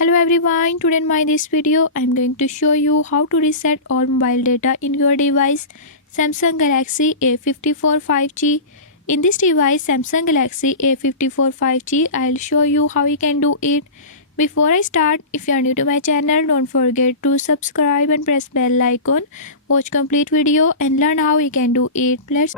Hello everyone, today in my this video I am going to show you how to reset all mobile data in your device Samsung Galaxy A54 5G. In this device Samsung Galaxy A54 5G, I'll show you how you can do it. Before I start, if you are new to my channel, don't forget to subscribe and press bell icon. Watch complete video and learn how you can do it. Let's